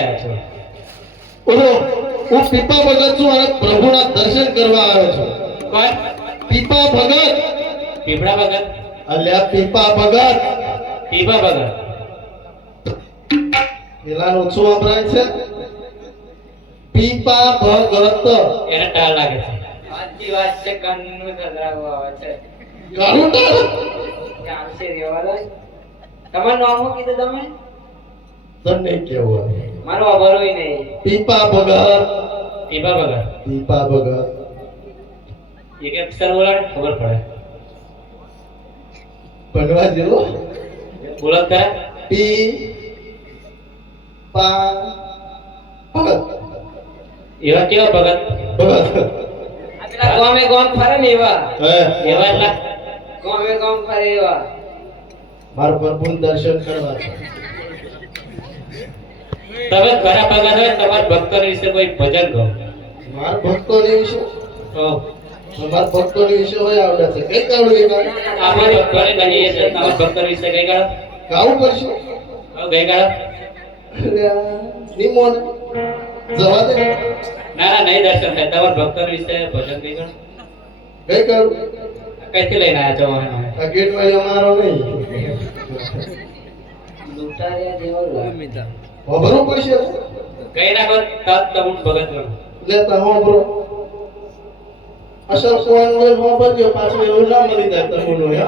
આવ્યા છો? હું પીપા ભગત છું અને પ્રભુના દર્શન કરવા આવ્યો છું. કોણ? પીપા ભગત. પીપળા ભગત? અલ્યા પીપા ભગત. પીપા ભગત પેલાનું શું અભરાય છે? પીપા ભગત. એને ટાળ લાગે છે. સાચી વાત છે, કાનનું સદરાવું આવે છે. ગાળું ટાળ. ચાલશે રેવા દો. તમારું નામ શું કીધું તમે? તને કેવું? મારું અભરોય નહીં. પીપા ભગત. પીપા ભગત. પીપા ભગત. એક અક્ષર બોલાવે ખબર પડે. ભણવા જેવો. બોલો કરે. પીપા ભગત. એવા કેવા ભગત? ભગત. આ પેલા ગામે ગામ ફરે ને એવા. એવા એટલા ગામે ગામ ફરે એવા. મારા પ્રભુનું દર્શન કરવા છે. તમે ખરા ભગત હોય તમારા ભક્તો વિશે કોઈ ભજન કહો. મારા ભક્તોની વિશે કહો. મારા ભક્તોની વિશે હોય આવડે છે. કઈ કાવડું આપણે ભક્તોને કહીએ છીએ તમારા ભક્તો વિશે કઈ ગાળો? ગાવું પડશે. ગઈ ગાળો? નિમોન જવા દે. ના ના નહીં દર્શન થાય. તમારા ભક્તો વિશે ભજન કઈ ગાળો? કઈ કાવડું? કઈથી લઈને આવ્યા છો મને? આ ગેટ માં અમારો નહીં. લૂંટારિયા જેવો લાગે. ખબરું પડશે. કઈ નાખો તત તમુન ભગત બનો. લેતા હો બ્રો. અસર કોણ હોય હો બગ્યો પાછું એવું ના મળી જાય તમને.